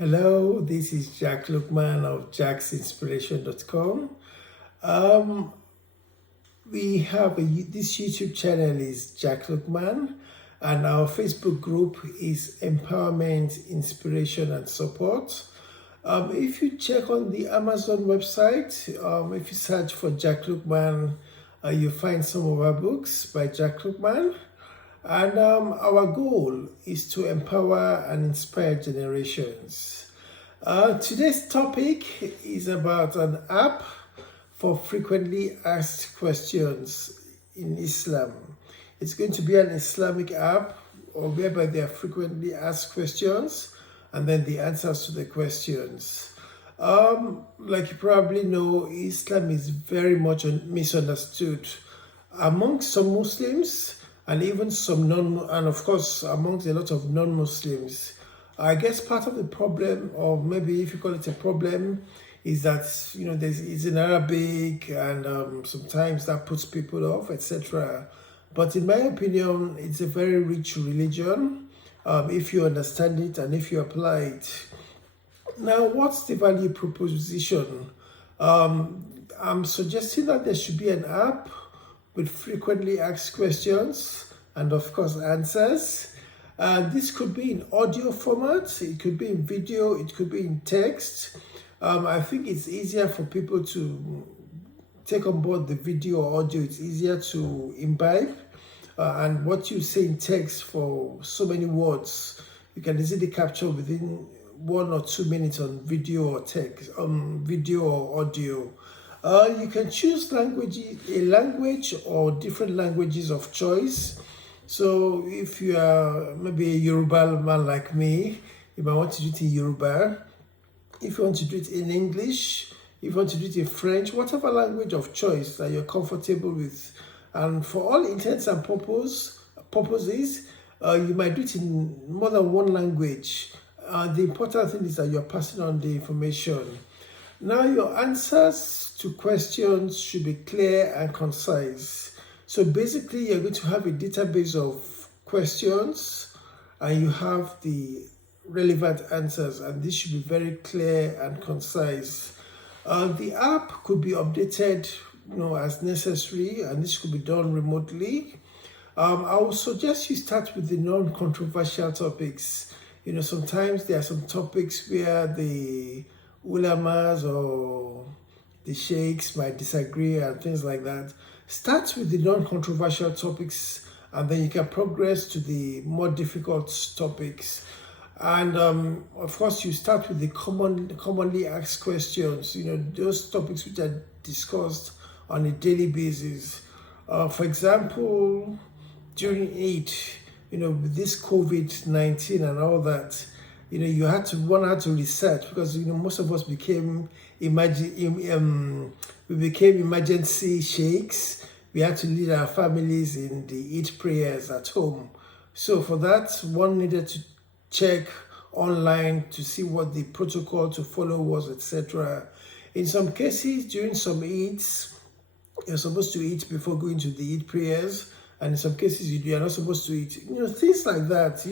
Hello, this is Jack Lookman of jacksinspiration.com. Um, we have this YouTube channel is Jack Lookman, and our Facebook group is Empowerment, Inspiration, and Support. If you check on the Amazon website, if you search for Jack Lookman, you find some of our books by Jack Lookman. And our goal is to empower and inspire generations. Today's topic is about an app for frequently asked questions in Islam. It's going to be an Islamic app whereby there are frequently asked questions and then the answers to the questions. Like you probably know, Islam is very much misunderstood among some Muslims and even some and of course amongst a lot of non-Muslims. I guess part of the problem, or maybe if you call it a problem, is that it's in Arabic, and sometimes that puts people off, etc. But in my opinion, it's a very rich religion if you understand it and if you apply it. Now, what's the value proposition? I'm suggesting that there should be an app with frequently asked questions and of course answers. This could be in audio format, it could be in video, it could be in text. I think it's easier for people to take on board the video or audio. It's easier to imbibe, and what you say in text for so many words, you can easily capture within 1 or 2 minutes on video or text, video or audio. You can choose a language or different languages of choice. So if you are maybe a Yoruba man like me, you might want to do it in Yoruba. If you want to do it in English, if you want to do it in French, whatever language of choice that you're comfortable with. And for all intents and purposes, you might do it in more than one language. The important thing is that you're passing on the information. Now, your answers to questions should be clear and concise. So basically, you're going to have a database of questions and you have the relevant answers, and this should be very clear and concise. The app could be updated as necessary, and this could be done remotely. I would suggest you start with the non-controversial topics. Sometimes there are some topics where the ulamas or the sheikhs might disagree and things like that. Start with the non-controversial topics, and then you can progress to the more difficult topics. And of course, you start with the commonly asked questions, those topics which are discussed on a daily basis. For example, during Eid, with this COVID-19 and all that, one had to research, because most of us became emergency sheikhs. We had to lead our families in the Eid prayers at home. So for that, one needed to check online to see what the protocol to follow was, etc. In some cases, during some Eids, you're supposed to eat before going to the Eid prayers, and in some cases you are not supposed to eat. Things like that.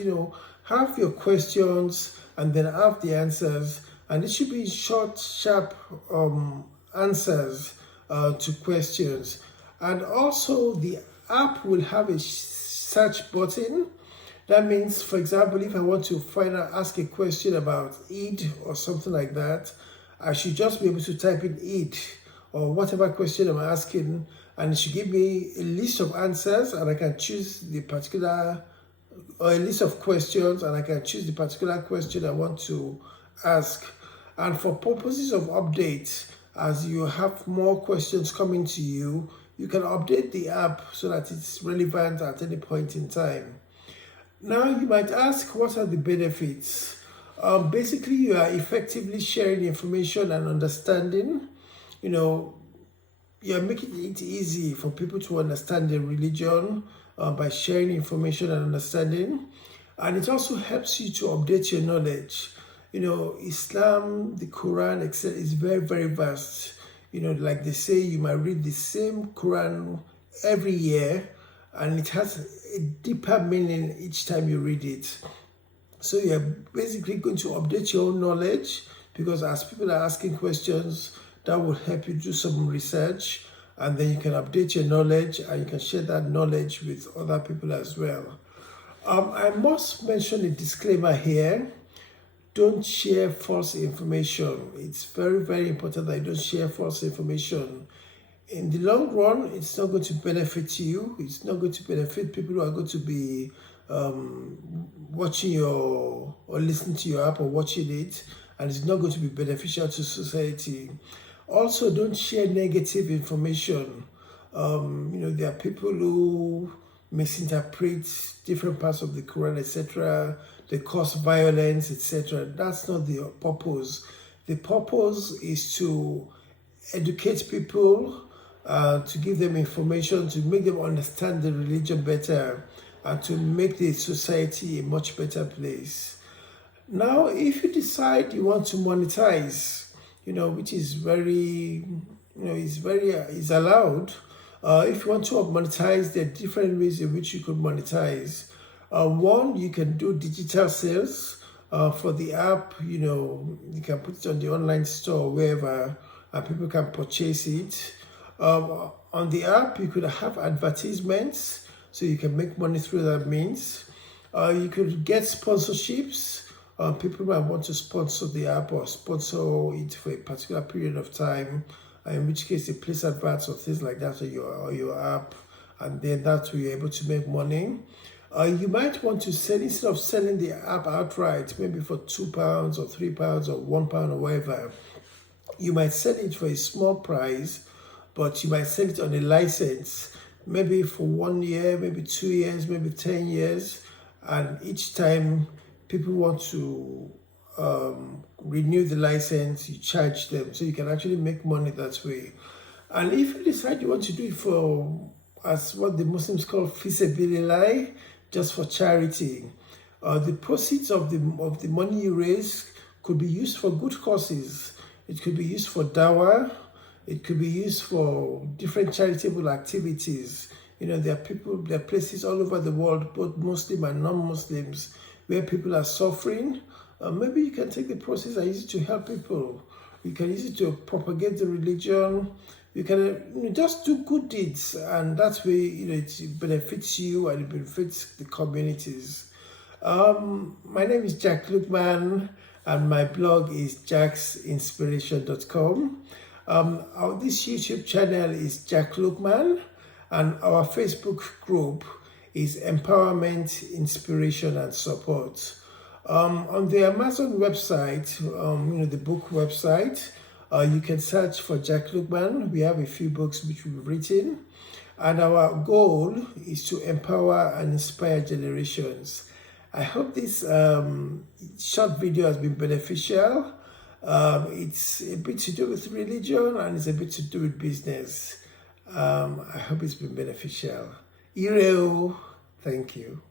Have your questions and then have the answers, and it should be short, sharp answers to questions. And also, the app will have a search button. That means, for example, if I want to ask a question about Eid or something like that, I should just be able to type in Eid or whatever question I'm asking, and it should give me a list of answers, and I can choose the particular, or a list of questions, and I can choose the particular question I want to ask. And for purposes of updates, as you have more questions coming to you, you can update the app so that it's relevant at any point in time. Now, you might ask, what are the benefits? Basically, you are effectively sharing information and understanding. You're making it easy for people to understand their religion by sharing information and understanding. And it also helps you to update your knowledge. Islam, the Quran, etc., is very, very vast. Like they say, you might read the same Quran every year, and it has a deeper meaning each time you read it. So you're basically going to update your own knowledge, because as people are asking questions, that will help you do some research, and then you can update your knowledge and you can share that knowledge with other people as well. I must mention a disclaimer here. Don't share false information. It's very, very important that you don't share false information. In the long run, it's not going to benefit you. It's not going to benefit people who are going to be watching your or listening to your app or watching it, and it's not going to be beneficial to society. Also, don't share negative information. There are people who misinterpret different parts of the Quran, etc. They cause violence, etc. That's not the purpose. The purpose is to educate people, to give them information, to make them understand the religion better, and to make the society a much better place. Now, if you decide you want to monetize, which is very, is allowed. If you want to monetize, there are different ways in which you could monetize. One, you can do digital sales for the app. You can put it on the online store, wherever, and people can purchase it. On the app, you could have advertisements, so you can make money through that means. You could get sponsorships. People might want to sponsor the app or sponsor it for a particular period of time, in which case they place adverts or things like that on your app, and then that's where you're able to make money. You might want to sell, instead of selling the app outright, maybe for £2 or £3 or £1 or whatever, you might sell it for a small price, but you might sell it on a license, maybe for 1 year, maybe 2 years, maybe 10 years, and each time people want to renew the license, you charge them, so you can actually make money that way. And if you decide you want to do it for, as what the Muslims call fisabilillah, just for charity, the proceeds of the money you raise could be used for good causes. It could be used for dawah. It could be used for different charitable activities. There are places all over the world, both Muslim and non-Muslims, where people are suffering. Maybe you can take the process and use it to help people. You can use it to propagate the religion. You can just do good deeds, and that way it benefits you and it benefits the communities. My name is Jack Lookman, and my blog is jacksinspiration.com. This YouTube channel is Jack Lookman, and our Facebook group is Empowerment, Inspiration and Support. On the Amazon website, the book website, you can search for Jack Lookman. We have a few books which we've written, and our goal is to empower and inspire generations. I hope this short video has been beneficial. It's a bit to do with religion, and it's a bit to do with business. I hope it's been beneficial. Ireo, thank you.